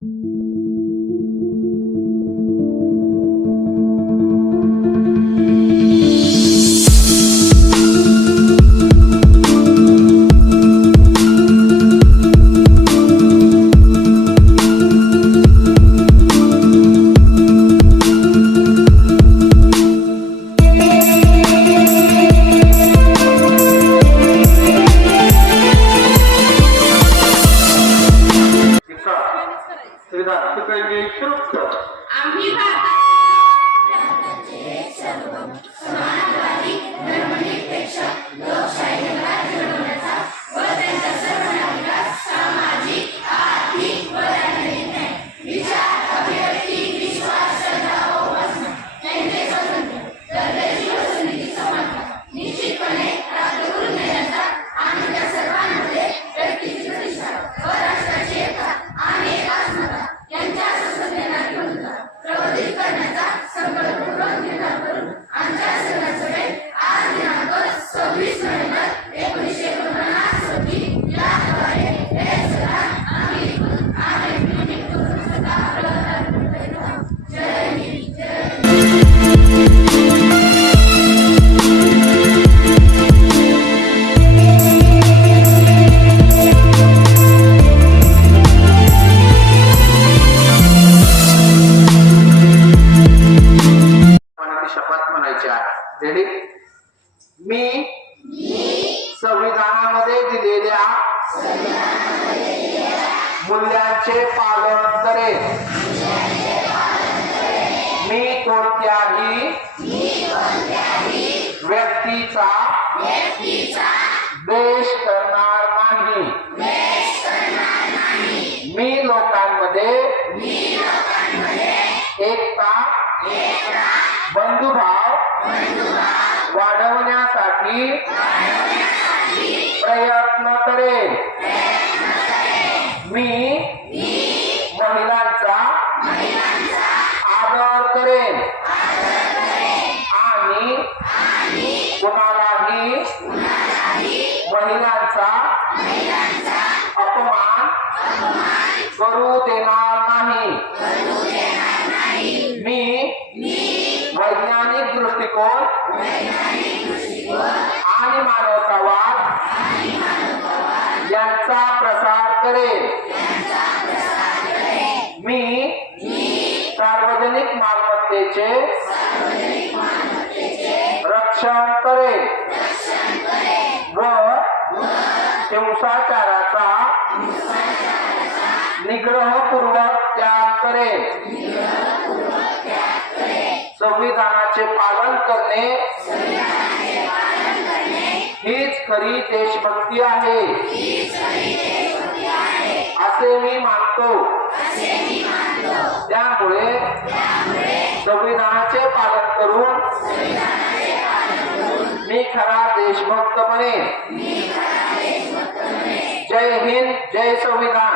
आम्ही शपथ म्हणायची आहे। रेडी? मी संविधानामध्ये दिलेल्या मूल्यांचे पालन करेन। मी कोणत्याही व्यक्तीचा द्वेष करणार नाही। मी लोकांमध्ये एकता बंधुभाव वाढवण्यासाठी प्रयत्न करेन। मी महिलांचा आदर करेन आणि कुणालाही महिलांचा अपमान करू देणार नाही। मी वैज्ञानिक दृष्टिकोन आणि मानवतावाद यांचा प्रसार करेन। मी सार्वजनिक मालमत्तेचे रक्षण करेन व हिंसाचाराचा निग्रहपूर्वक त्याग करेन। संविधानाचे पालन करणे हीच खरी देशभक्ती आहे असे मी मानतो। त्यामुळे संविधानाचे पालन करून मी खरा देशभक्त बनेन। जय हिंद, जय संविधान।